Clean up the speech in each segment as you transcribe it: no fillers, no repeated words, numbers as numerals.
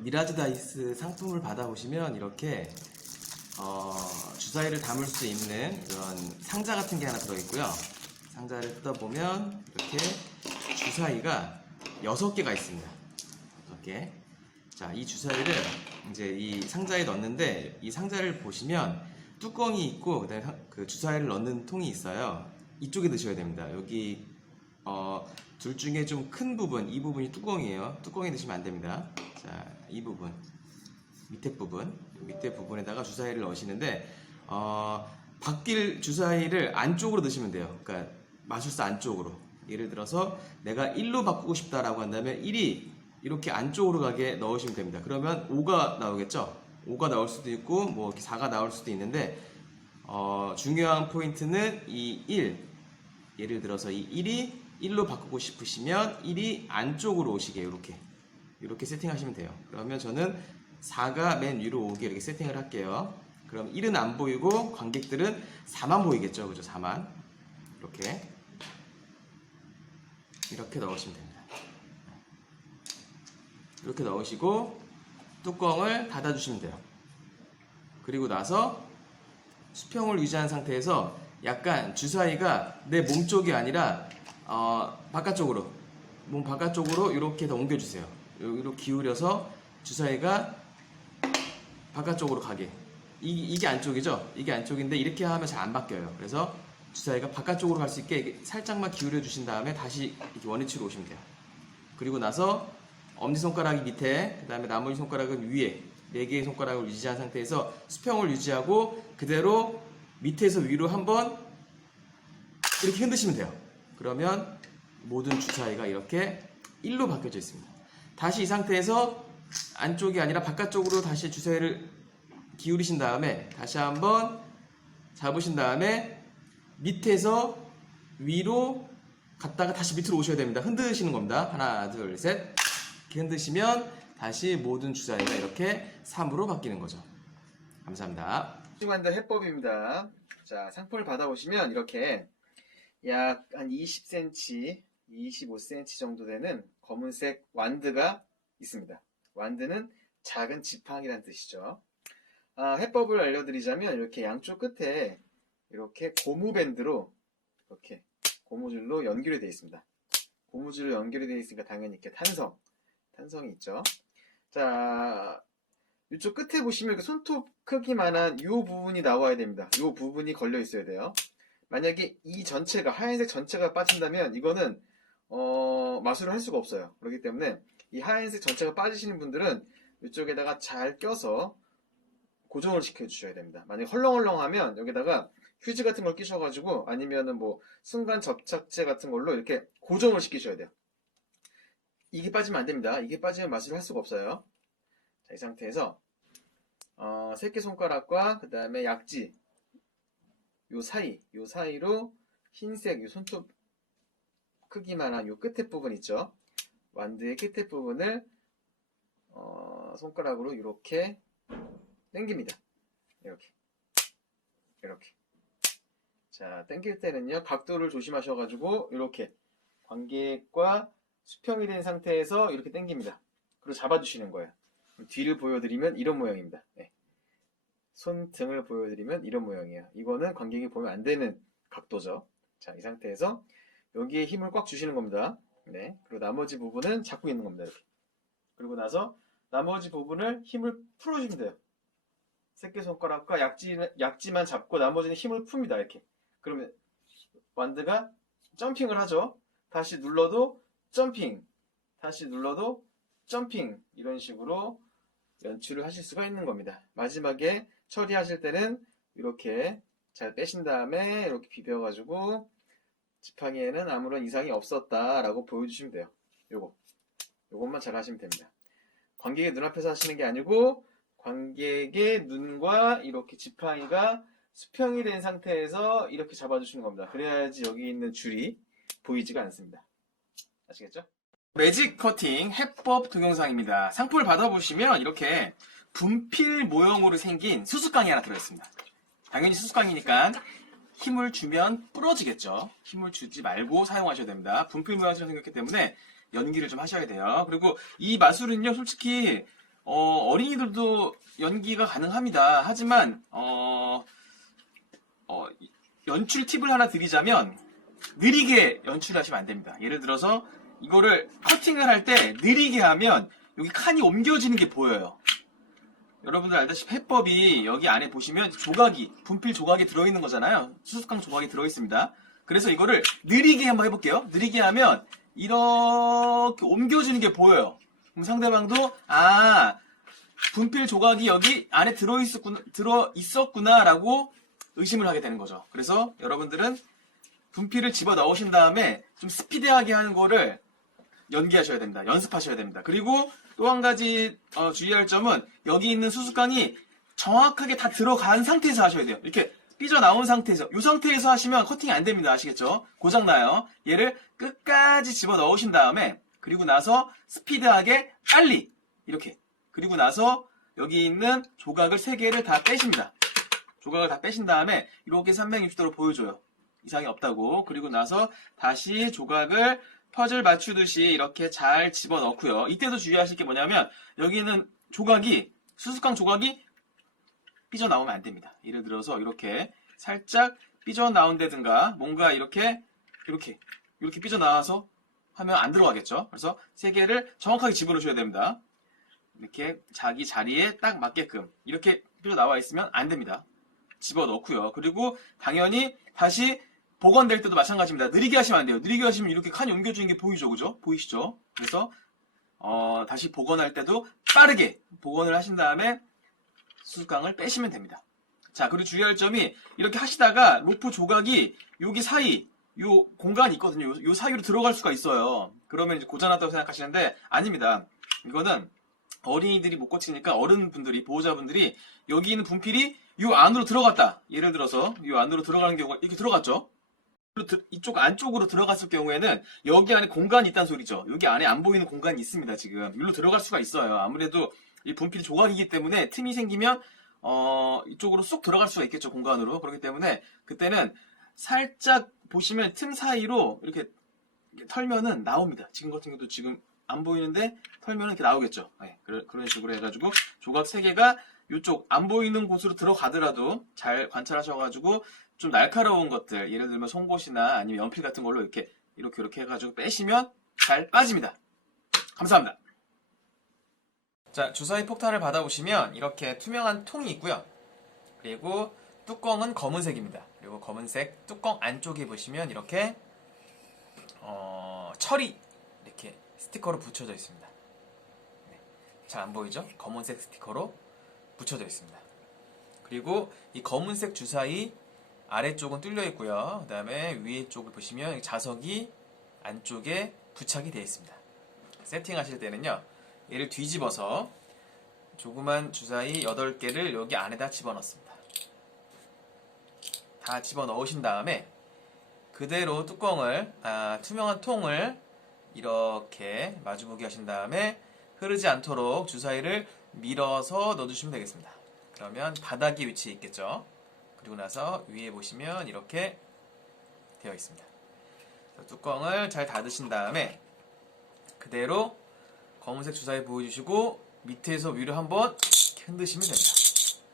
미라즈 다이스 상품을 받아보시면 이렇게 주사위를 담을 수 있는 이런 상자 같은 게 하나 들어있고요. 상자를 뜯어보면 이렇게 주사위가 6개가 있습니다. 6개. 자, 이 주사위를 이제 이 상자에 넣는데, 이 상자를 보시면 뚜껑이 있고 그다음에 그 주사위를 넣는 통이 있어요. 이쪽에 넣으셔야 됩니다. 여기 둘 중에 좀 큰 부분, 이 부분이 뚜껑이에요. 뚜껑에 넣으시면 안 됩니다. 자, 이 부분, 밑에 부분에다가 주사위를 넣으시는데, 바뀔 주사위를 안쪽으로 넣으시면 돼요. 그러니까 마술사 안쪽으로. 예를 들어서 내가 1로 바꾸고 싶다라고 한다면 1이 이렇게 안쪽으로 가게 넣으시면 됩니다. 그러면 5가 나오겠죠? 5가 나올 수도 있고 뭐 4가 나올 수도 있는데, 중요한 포인트는 이 1. 예를 들어서 이 1이 1로 바꾸고 싶으시면 1이 안쪽으로 오시게 이렇게 세팅하시면 돼요. 그러면 저는 4가 맨 위로 오게 이렇게 세팅을 할게요. 그럼 1은 안 보이고 관객들은 4만 보이겠죠, 그죠? 4만. 이렇게 넣으시면 됩니다. 이렇게 넣으시고 뚜껑을 닫아주시면 돼요. 그리고 나서 수평을 유지한 상태에서 약간 주사위가 내 몸 쪽이 아니라 바깥쪽으로, 몸 바깥쪽으로 이렇게 더 옮겨주세요. 이렇게 기울여서 주사위가 바깥쪽으로 가게. 이게 안쪽이죠? 이게 안쪽인데 이렇게 하면 잘 안 바뀌어요. 그래서 주사위가 바깥쪽으로 갈 수 있게 살짝만 기울여 주신 다음에 다시 이렇게 원위치로 오시면 돼요. 그리고 나서 엄지손가락이 밑에, 그 다음에 나머지 손가락은 위에 4개의 손가락을 유지한 상태에서 수평을 유지하고 그대로 밑에서 위로 한번 이렇게 흔드시면 돼요. 그러면 모든 주사위가 이렇게 1로 바뀌어져 있습니다. 다시 이 상태에서 안쪽이 아니라 바깥쪽으로 다시 주사위를 기울이신 다음에 다시 한번 잡으신 다음에 밑에서 위로 갔다가 다시 밑으로 오셔야 됩니다. 흔드시는 겁니다. 하나, 둘, 셋. 이렇게 흔드시면 다시 모든 주사위가 이렇게 3으로 바뀌는 거죠. 감사합니다. 중간다 해법입니다. 자, 상품을 받아보시면 이렇게 약 한 20cm, 25cm 정도 되는 검은색 완드가 있습니다. 완드는 작은 지팡이란 뜻이죠. 해법을 알려드리자면 이렇게 양쪽 끝에 이렇게 고무밴드로 이렇게 고무줄로 연결이 되어 있습니다. 고무줄로 연결이 되어 있으니까 당연히 이렇게 탄성이 있죠. 자, 이쪽 끝에 보시면 손톱 크기만한 이 부분이 나와야 됩니다. 이 부분이 걸려 있어야 돼요. 만약에 이 전체가, 하얀색 전체가 빠진다면 이거는 마술을 할 수가 없어요. 그렇기 때문에 이 하얀색 전체가 빠지시는 분들은 이쪽에다가 잘 껴서 고정을 시켜 주셔야 됩니다. 만약에 헐렁헐렁하면 여기다가 휴지 같은 걸 끼셔가지고, 아니면은 뭐 순간 접착제 같은 걸로 이렇게 고정을 시키셔야 돼요. 이게 빠지면 안 됩니다. 이게 빠지면 마술을 할 수가 없어요. 자, 이 상태에서 새끼손가락과 그 다음에 약지 요 사이로 흰색 요 손톱 크기만한 요 끝에 부분 있죠. 완드의 끝에 부분을 손가락으로 이렇게 당깁니다. 이렇게. 자, 당길 때는요, 각도를 조심하셔가지고 이렇게 관객과 수평이 된 상태에서 이렇게 당깁니다. 그리고 잡아주시는 거예요. 뒤를 보여드리면 이런 모양입니다. 네. 손등을 보여드리면 이런 모양이에요. 이거는 관객이 보면 안 되는 각도죠. 자, 이 상태에서 여기에 힘을 꽉 주시는 겁니다. 네. 그리고 나머지 부분은 잡고 있는 겁니다. 이렇게. 그리고 나서 나머지 부분을 힘을 풀어주시면 돼요. 새끼손가락과 약지만 잡고 나머지는 힘을 풉니다. 이렇게. 그러면 완드가 점핑을 하죠. 다시 눌러도 점핑, 다시 눌러도 점핑, 이런 식으로 연출을 하실 수가 있는 겁니다. 마지막에 처리하실 때는 이렇게 잘 빼신 다음에 이렇게 비벼가지고 지팡이에는 아무런 이상이 없었다라고 보여주시면 돼요. 요것만 잘 하시면 됩니다. 관객의 눈앞에서 하시는 게 아니고 관객의 눈과 이렇게 지팡이가 수평이 된 상태에서 이렇게 잡아주시는 겁니다. 그래야지 여기 있는 줄이 보이지가 않습니다. 아시겠죠? 매직 커팅 해법 동영상입니다. 상품을 받아보시면 이렇게 분필 모형으로 생긴 수수깡이 하나 들어있습니다. 당연히 수수깡이니까 힘을 주면 부러지겠죠. 힘을 주지 말고 사용하셔야 됩니다. 분필 모양처럼 생겼기 때문에 연기를 좀 하셔야 돼요. 그리고 이 마술은요, 솔직히 어린이들도 연기가 가능합니다. 하지만 연출 팁을 하나 드리자면 느리게 연출하시면 안 됩니다. 예를 들어서 이거를 커팅을 할 때 느리게 하면 여기 칸이 옮겨지는 게 보여요. 여러분들 알다시피 해법이 여기 안에 보시면 조각이, 분필 조각이 들어있는 거잖아요. 수수깡 조각이 들어있습니다. 그래서 이거를 느리게 한번 해볼게요. 느리게 하면 이렇게 옮겨지는 게 보여요. 그럼 상대방도 분필 조각이 여기 안에 들어있었구나 라고 의심을 하게 되는 거죠. 그래서 여러분들은 분필을 집어 넣으신 다음에 좀 스피디하게 하는 거를 연기하셔야 됩니다. 연습하셔야 됩니다. 그리고 또 한 가지 주의할 점은 여기 있는 수수깡이 정확하게 다 들어간 상태에서 하셔야 돼요. 이렇게 삐져나온 상태에서, 이 상태에서 하시면 커팅이 안 됩니다. 아시겠죠? 고장나요. 얘를 끝까지 집어 넣으신 다음에, 그리고 나서 스피드하게 빨리 이렇게, 그리고 나서 여기 있는 조각을 3개를 다 빼십니다. 조각을 다 빼신 다음에 이렇게 360도로 보여줘요. 이상이 없다고. 그리고 나서 다시 조각을 퍼즐 맞추듯이 이렇게 잘 집어넣고요. 이때도 주의하실 게 뭐냐면 여기 있는 조각이, 수수깡 조각이 삐져나오면 안 됩니다. 예를 들어서 이렇게 살짝 삐져나온다든가 뭔가 이렇게 삐져나와서 하면 안 들어가겠죠. 그래서 3개를 정확하게 집어넣으셔야 됩니다. 이렇게 자기 자리에 딱 맞게끔 이렇게 삐져나와 있으면 안 됩니다. 집어넣고요. 그리고 당연히 다시 복원될 때도 마찬가지입니다. 느리게 하시면 안 돼요. 느리게 하시면 이렇게 칸이 옮겨지는 게 보이죠, 그죠? 보이시죠? 그래서 다시 복원할 때도 빠르게 복원을 하신 다음에 수수깡을 빼시면 됩니다. 자, 그리고 주의할 점이 이렇게 하시다가 로프 조각이 여기 사이, 요 공간이 있거든요. 요 사이로 들어갈 수가 있어요. 그러면 이제 고장났다고 생각하시는데 아닙니다. 이거는 어린이들이 못 고치니까 어른분들이, 보호자분들이 여기 있는 분필이 요 안으로 들어갔다. 예를 들어서 요 안으로 들어가는 경우가 이렇게 들어갔죠. 이쪽 안쪽으로 들어갔을 경우에는 여기 안에 공간이 있다는 소리죠. 여기 안에 안 보이는 공간이 있습니다. 지금 여기로 들어갈 수가 있어요. 아무래도 이 분필이 조각이기 때문에 틈이 생기면 이쪽으로 쏙 들어갈 수가 있겠죠. 공간으로. 그렇기 때문에 그때는 살짝 보시면 틈 사이로 이렇게 털면은 나옵니다. 지금 같은 경우도 지금 안 보이는데 털면은 이렇게 나오겠죠. 네, 그런 식으로 해가지고 조각 3개가 이쪽 안 보이는 곳으로 들어가더라도 잘 관찰하셔가지고 좀 날카로운 것들, 예를 들면 송곳이나 아니면 연필 같은 걸로 이렇게 해가지고 빼시면 잘 빠집니다. 감사합니다. 자, 주사위 폭탄을 받아보시면 이렇게 투명한 통이 있고요. 그리고 뚜껑은 검은색입니다. 그리고 검은색 뚜껑 안쪽에 보시면 이렇게 철이 이렇게 스티커로 붙여져 있습니다. 네, 잘 안 보이죠? 검은색 스티커로 붙여져 있습니다. 그리고 이 검은색 주사위 아래쪽은 뚫려 있고요. 그 다음에 위에 쪽을 보시면 자석이 안쪽에 부착이 되어 있습니다. 세팅하실 때는요, 얘를 뒤집어서 조그만 주사위 8개를 여기 안에다 집어넣습니다. 다 집어넣으신 다음에 그대로 뚜껑을, 투명한 통을 이렇게 마주보게 하신 다음에 흐르지 않도록 주사위를 밀어서 넣어주시면 되겠습니다. 그러면 바닥에 위치해 있겠죠. 그리고 나서 위에 보시면 이렇게 되어 있습니다. 뚜껑을 잘 닫으신 다음에 그대로 검은색 주사위 보여주시고 밑에서 위로 한번 흔드시면 됩니다.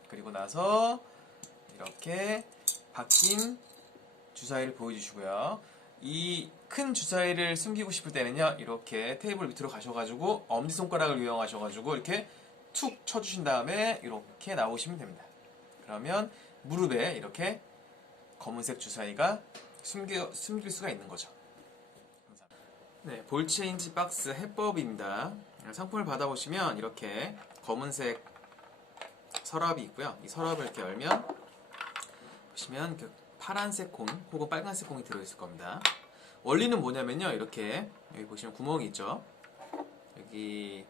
그리고 나서 이렇게 바뀐 주사위를 보여주시고요. 이 큰 주사위를 숨기고 싶을 때는요, 이렇게 테이블 밑으로 가셔가지고 엄지손가락을 이용하셔가지고 이렇게 툭 쳐주신 다음에 이렇게 나오시면 됩니다. 그러면 무릎에 이렇게 검은색 주사위가 숨길 수가 있는 거죠. 감사합니다. 네, 볼체인지 박스 해법입니다. 상품을 받아보시면 이렇게 검은색 서랍이 있고요. 이 서랍을 이렇게 열면 보시면 그 파란색 공 혹은 빨간색 공이 들어있을 겁니다. 원리는 뭐냐면요, 이렇게 여기 보시면 구멍이 있죠. 여기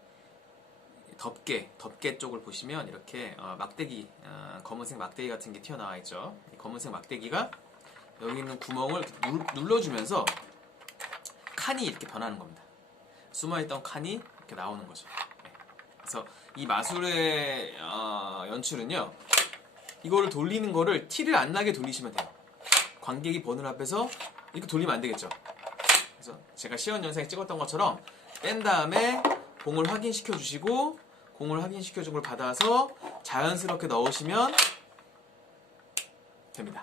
덮개 쪽을 보시면 이렇게 막대기, 검은색 막대기 같은 게 튀어나와 있죠. 이 검은색 막대기가 여기 있는 구멍을 이렇게 눌러주면서 칸이 이렇게 변하는 겁니다. 숨어있던 칸이 이렇게 나오는 거죠. 네. 그래서 이 마술의 연출은요, 이거를 돌리는 거를 티를 안 나게 돌리시면 돼요. 관객이 보는 앞에서 이렇게 돌리면 안 되겠죠. 그래서 제가 시연 영상에 찍었던 것처럼 뺀 다음에 공을 확인시켜 주시고 공을 확인시켜준 걸 받아서 자연스럽게 넣으시면 됩니다.